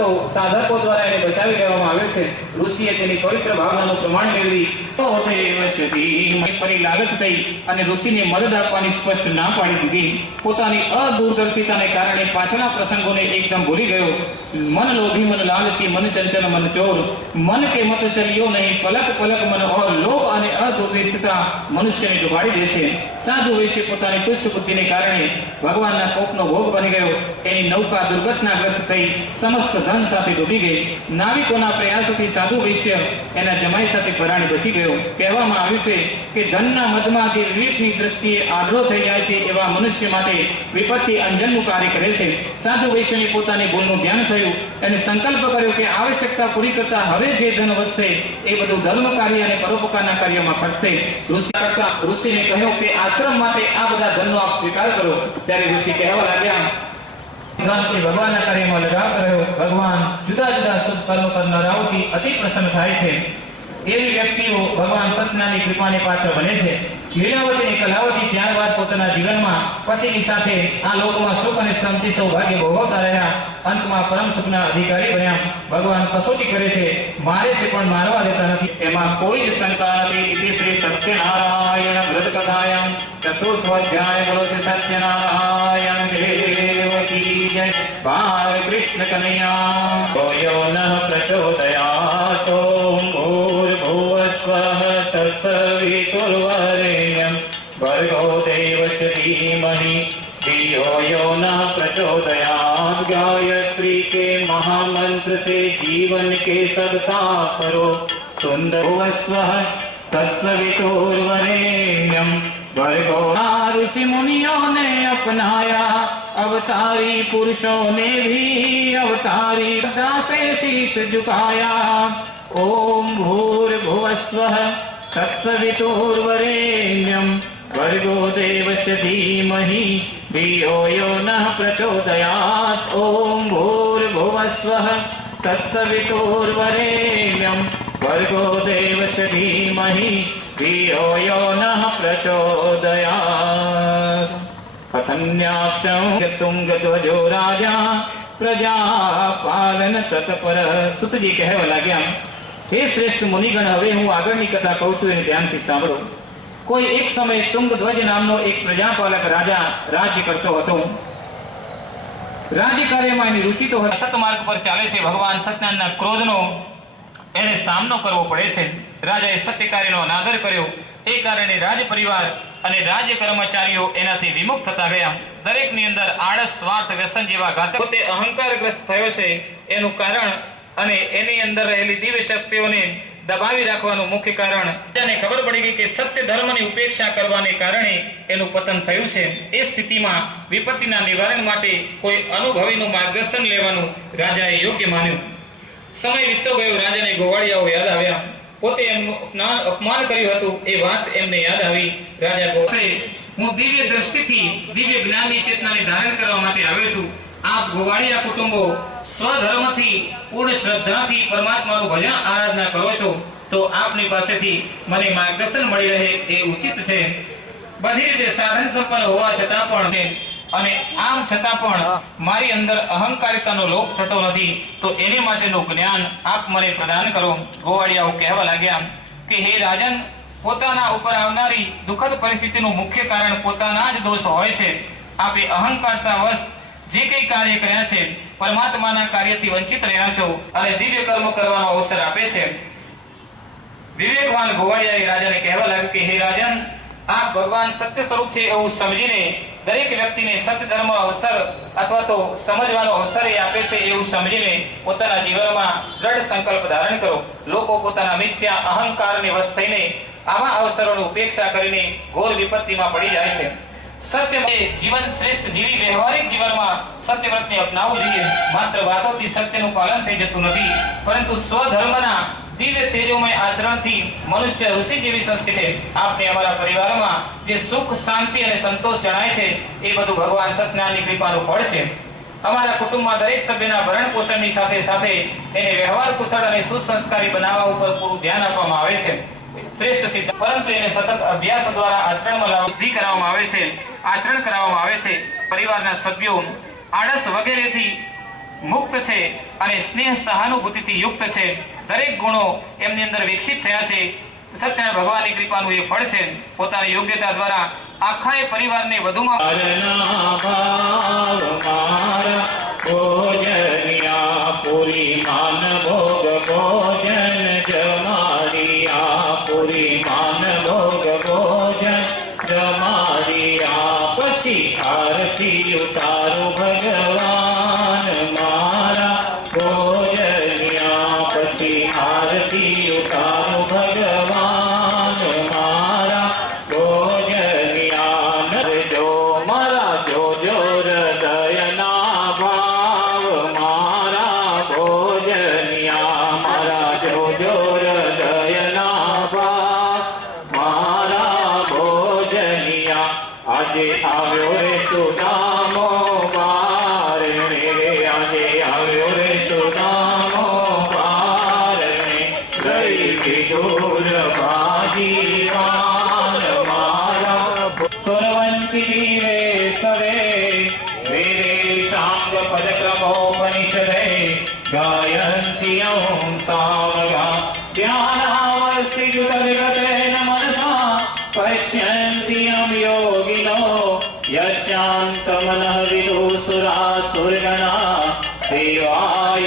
તો સાધકો દ્વારા એને બતાવી દેવામાં આવે છે। ઋષિએ તેની પવિત્ર ભાવનાનું પ્રમાણ મેળવી તો ફરી લાલચ થઈ અને ઋષિને મદદ આપવાની સ્પષ્ટ ના પાડી દીધી। પોતાની અદૂરદર્શિતાને કારણે પાછળના પ્રસંગોને એકદમ ભૂલી ગયો। मन लोभी मन लालची मन चंचल मन चोर मन के मत चलियो नहीं पलक पलक मन और लोभ અને અદૂરદર્શિતા મનુષ્યને ડૂબાડી દે છે। સાધુ વેશ્ય પોતાની તુચ્છ બુદ્ધિને કારણે ભગવાનના કોપનો ભોગ બની ગયો। એની નૌકા દુર્ઘટનાગ્રસ્ત થઈ સમસ્ત ધન સાથે ડૂબી ગઈ। નાવિકોના પ્રયાસોથી સાધુ વેશ્ય એના જમાઈ સાથે પરાણે બચી ગયો। કહેવામાં આવ્યું છે કે ધનના મદમાં જે વિવેકની દ્રષ્ટિએ આંધળો થઈ જાય છે એવા મનુષ્ય માટે વિપત્તિ અંજનનું કાર્ય કરે છે। સાધુ વેશ્યને પોતાની ભૂલનું ધ્યાન થયું અને સંકલ્પ કર્યો કે આવશ્યકતા પૂરી કરતા હવે જે ધન વધશે એ બધું ધર્મ કાર્ય અને પરોપકારના કાર્યમાં ખર્ચશે। ઋષિને કહ્યું કે આશ્રમ માટે આ બધા ધનનો આપ સ્વીકાર કરો। ત્યારે ઋષિ કહેવા લાગ્યા ભગવાનના કાર્યમાં લગાવ કર્યો। ભગવાન જુદા જુદા શુભ કર્મ કરનારાઓથી અતિ પ્રસન્ન થાય છે। એવી વ્યક્તિઓ ભગવાન સત્યનારાયણની કૃપાને પાત્ર બને છે। લીલાવતી અને કલાવતી ત્યારબાદ પોતાના જીવનમાં પતિની સાથે આ લોકમાં સુખ અને શાંતિ સૌભાગ્ય ભોગવતા રહ્યા। અંતમાં પરમ સુખના અધિકારી બન્યા। ભગવાન કસોટી કરે છે, મારે છે પણ મારવા દેતા નથી, એમાં કોઈ જ શંકા નથી। ઇતિ શ્રી સત્યનારાયણ વ્રત કથાયામ ચતુર્થ અધ્યાય બોલો છે સત્યનારાયણ દેવ કી જય। બાલ કૃષ્ણ કનૈયા કોયો ન પ્રચોદયાતો ભૂર્ભુવસ્વઃ તત્સવિતુર્વરેણ્યં ભર્ગો દેવस्य धीमहि धियो यो न प्रचोदयात्। गायत्री के महामंत्र से जीवन के सबका करो सुंदर वस्वः तत्सवितुर्वरेण्यं भर्गो। ऋषि मुनियों ने अपनाया अवतारी पुरुषों ने भी अवतारी से शीश झुकाया। ओम भूर्भुवस्वः तत्सवितुर्वरेण्यं भर्गो देवस्य धीमहि धियो यो नः प्रचोदयात्। ओम भूर्भुवस्वः तत्सवितुर्वरेण्यं भर्गो देवस्य धीमहि धियो यो नः प्रचोदयात्। कथन्याक्षं तुंगध्वजो राजा प्रजापालन तत्पर। सुतजी कहेवा लाग्या, हे श्रेष्ठ मुनिगण, હવે હું આગળની કથા કહું છું એને ધ્યાનથી સાંભળો। કોઈ એક સમયે તુંગધ્વજ નામનો એક પ્રજાપાલક રાજા રાજ્ય કરતો હતો। રાજ્ય કાર્યમાં એની રુચિ તો સતમાર્ગ પર ચાલે છે। ભગવાન સત્યનારાયણના ક્રોધનો એને સામનો કરવો પડે છે। રાજાએ સત્ય કાર્યનો અનાદર કર્યો, એ કારણે રાજ પરિવાર અને રાજ્ય કર્મચારીઓ એનાથી વિમુખ થતા ગયા। દરેકની અંદર આળસ, સ્વાર્થ, વ્યસન જેવા ઘાતક પોતે અહંકારગ્રસ્ત થયો છે એનું કારણ અને એની અંદર રહેલી દિવ્ય શક્તિઓને દબાવી રાખવાનું મુખ્ય કારણ તેને ખબર પડી ગઈ કે સત્ય ધર્મની ઉપેક્ષા કરવાને કારણે એનું પતન થયું છે। એ સ્થિતિમાં વિપત્તિના નિવારણ માટે કોઈ અનુભવીનું માર્ગદર્શન લેવાનું રાજાએ યોગ્ય માન્યું। સમય વીતતો ગયો, રાજાને ગોવાળિયાઓ યાદ આવ્યા। પોતે એમનું અપમાન કર્યું હતું એ વાત એમને યાદ આવી। રાજા કહે, હું દિવ્ય દ્રષ્ટિથી દિવ્ય જ્ઞાનની ચેતનાને ધારણ કરવા માટે આવ્યો છું। આપ ગોવાળિયા કુટુંબો સ્વધર્મથી પૂર્ણ શ્રદ્ધાથી પરમાત્માનું ભજન આરાધના કરો છો તો આપની પાસેથી મને માર્ગદર્શન મળી રહે એ ઉચિત છે। બધી રીતે સાધન સંપન્ન હોવા છતાં પણ અને આમ છતાં પણ મારી અંદર અહંકારિતાનો લોપ થતો નથી, તો એને માટેનું જ્ઞાન આપ મને પ્રદાન કરો। ગોવાળિયાઓ કહેવા લાગ્યા કે હે રાજન, પોતાના ઉપર આવનારી દુઃખદ પરિસ્થિતિનું મુખ્ય કારણ પોતાના જ દોષ હોય છે। આપે અહંકારતાવશ જે કંઈ કાર્ય કર્યા છે, પરમાત્માના કાર્યથી વંચિત રહ્યા છો અને દિવ્ય કર્મ કરવાનો અવસર આપે છે। વિવેકવાન ગોવાળિયાએ રાજાને કહેવા લાગ્યું કે હે રાજન, આપ ભગવાન સત્ય સ્વરૂપ છે એવું સમજીને દરેક વ્યક્તિને સત્ય ધર્મનો અવસર અથવા તો સમજવાનો અવસર એ આપે છે એવું સમજીને પોતાના જીવનમાં દ્રઢ સંકલ્પ ધારણ કરો। લોકો પોતાના મિથ્યા અહંકારને વશ થઈને આવા અવસરોની ઉપેક્ષા કરીને ઘોર વિપત્તિમાં પડી જાય છે। સત્ય જીવન શ્રેષ્ઠ જીવી વ્યવહારિક જીવનમાં સત્યવ્રતને અપનાવવું જોઈએ। માત્ર વાતોથી સત્યનું પાલન થઈ જતું નથી, પરંતુ સ્વધર્મના દિવ્ય તેજોમય આચરણથી મનુષ્ય ઋષિ જેવી સંસ્કૃતિ છે। આપને અમારા પરિવારમાં જે સુખ, શાંતિ અને સંતોષ જણાય છે એ બધું ભગવાન સત્યનારાયણની કૃપાનું ફળ છે। અમારા કુટુંબમાં દરેક સભ્યના ભરણ પોષણની સાથે સાથે એને વ્યવહાર કુશળ અને સુસંસ્કારી બનાવવા ઉપર પૂરું ધ્યાન આપવામાં આવે છે। શ્રેષ્ઠ સિદ્ધ, પરંતુ એને સતત અભ્યાસ દ્વારા આચરણમાં લાવવી કરાવવામાં આવે છે, આચરણ કરાવવામાં આવે છે। પરિવારના સભ્યો આળસ વગેરેથી મુક્ત છે અને સ્નેહ સહાનુભૂતિથી યુક્ત છે. દરેક ગુણો એમની અંદર વિકસિત થયા છે. સત્યનારાયણ ભગવાનની કૃપાનું એ ફળ છે. પોતાની યોગ્યતા દ્વારા આખા એ પરિવારને વધુમાં પૂરી માન ભોગ ભોજન જમાડિયા પૂરી માન ભોગ ભોજન જમાડિયા પછી આરતી ઉતારો ભગવાન મારા ભોજનિયા પછી આરતી ઉતારો ભગવાન મારા ભોજનિયા નરજો મારા જોજો હૃદયના ભાવ મારા ભોજનિયા મારા જોજો હૃદયના ભાવ મારા ભોજનિયા આજે આવ્યો રે સુદામો બારણે રે આજે આવ્યો રે સુદામો બારણે લઈ વિદુર ભાજીવાન મારા સ્વરવંતી રે સવે વેરે સાંગ પદક્રમોપનિષદે ગાયંતી ઓમ સામગા ધ્યાનાવસ્થિતવિગતેન મનસા પશ્યन्ति यं योगिनो यस्यान्तमनः विदुषुरासुरगणा देवाय